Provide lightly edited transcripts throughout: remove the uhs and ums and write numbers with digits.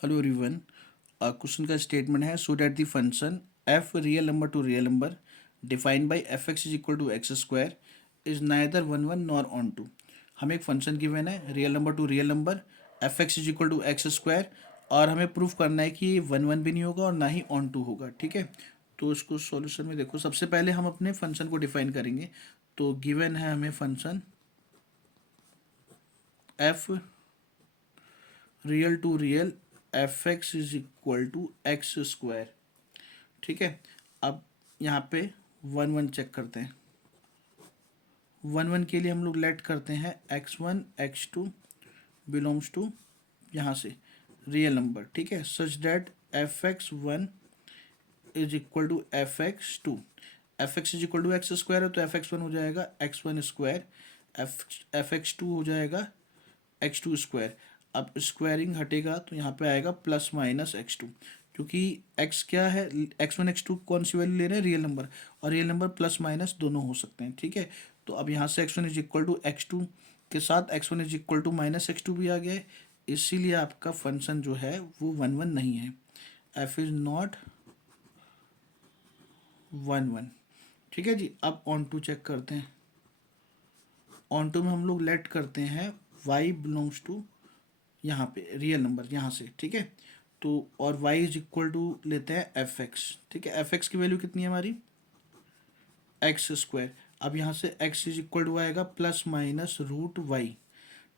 Hello everyone. Question का statement है so that the function f real number to real number defined by f x is equal to x square is neither one one nor onto. हमें एक function given है real number to real number f x is equal to x square, और हमें proof करना है कि ये one one भी नहीं होगा और ना ही ऑन टू होगा। ठीक है, तो इसको सॉल्यूशन में देखो, सबसे पहले हम अपने फंक्शन को डिफाइन करेंगे। तो गिवन है हमें function f real to real f x is equal to x square. ठीक है, अब यहाँ पे वन वन चेक करते हैं। वन वन के लिए हम लोग लेट करते हैं x one x two belongs to यहाँ से रियल नंबर। ठीक है, such that f x one is equal to f x two. F x is equal to x square है तो एफ एक्स वन हो जाएगा x one square, f x two हो जाएगा एक्स टू स्क्वायर। अब squaring हटेगा तो यहाँ पे आएगा प्लस माइनस एक्स टू, क्योंकि एक्स क्या है, एक्स वन एक्स टू कौन सी वैल्यू ले रहे हैं, रियल नंबर, और रियल नंबर प्लस माइनस दोनों हो सकते हैं। ठीक है, तो अब यहाँ से x one is equal to x two के साथ x one is equal to minus x two भी आ गया है, इसीलिए आपका फंक्शन जो है वो वन वन नहीं है। F is not one one. ठीक है जी, अब ऑन टू चेक करते हैं। ऑन टू में हम लोग लेट करते हैं वाई बिलोंग्स टू यहाँ पे रियल नंबर यहाँ से। ठीक है, तो और y इज इक्वल टू लेते हैं एफ एक्स। ठीक है, एफ एक्स की वैल्यू कितनी है हमारी, एक्स स्क्वायर। अब यहाँ से x इज इक्वल टू आएगा प्लस माइनस रूट वाई।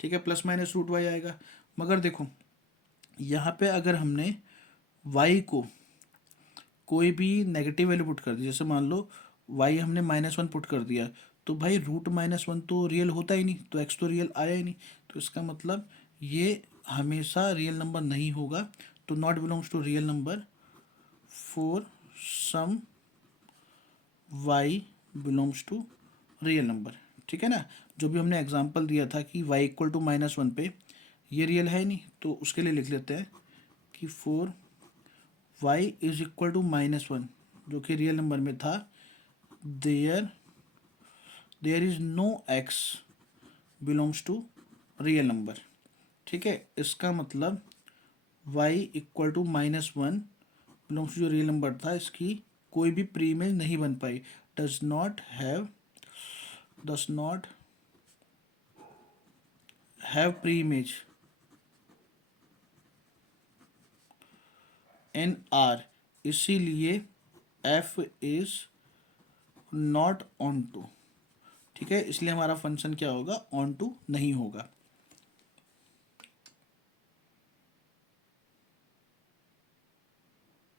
ठीक है, प्लस माइनस रूट वाई आएगा, मगर देखो यहाँ पे अगर हमने y को कोई भी नेगेटिव वैल्यू पुट कर दी, जैसे मान लो y हमने माइनस वन पुट कर दिया, तो भाई रूट माइनस वन तो रियल होता ही नहीं, तो x तो रियल आया ही नहीं, तो इसका मतलब ये हमेशा रियल नंबर नहीं होगा। तो not belongs to real number for some y belongs to real number. ठीक है ना, जो भी हमने एग्जांपल दिया था कि y equal to minus one पे ये रियल है नहीं, तो उसके लिए लिख लेते हैं कि for y is equal to minus one, जो कि रियल नंबर में था, there there is no x belongs to real number. ठीक है, इसका मतलब y equal to minus one belongs to जो रियल नंबर था, इसकी कोई भी प्री इमेज नहीं बन पाई, does not have preimage in R, इसीलिए f is not onto. ठीक है, इसलिए हमारा फंक्शन क्या होगा, ऑन टू नहीं होगा।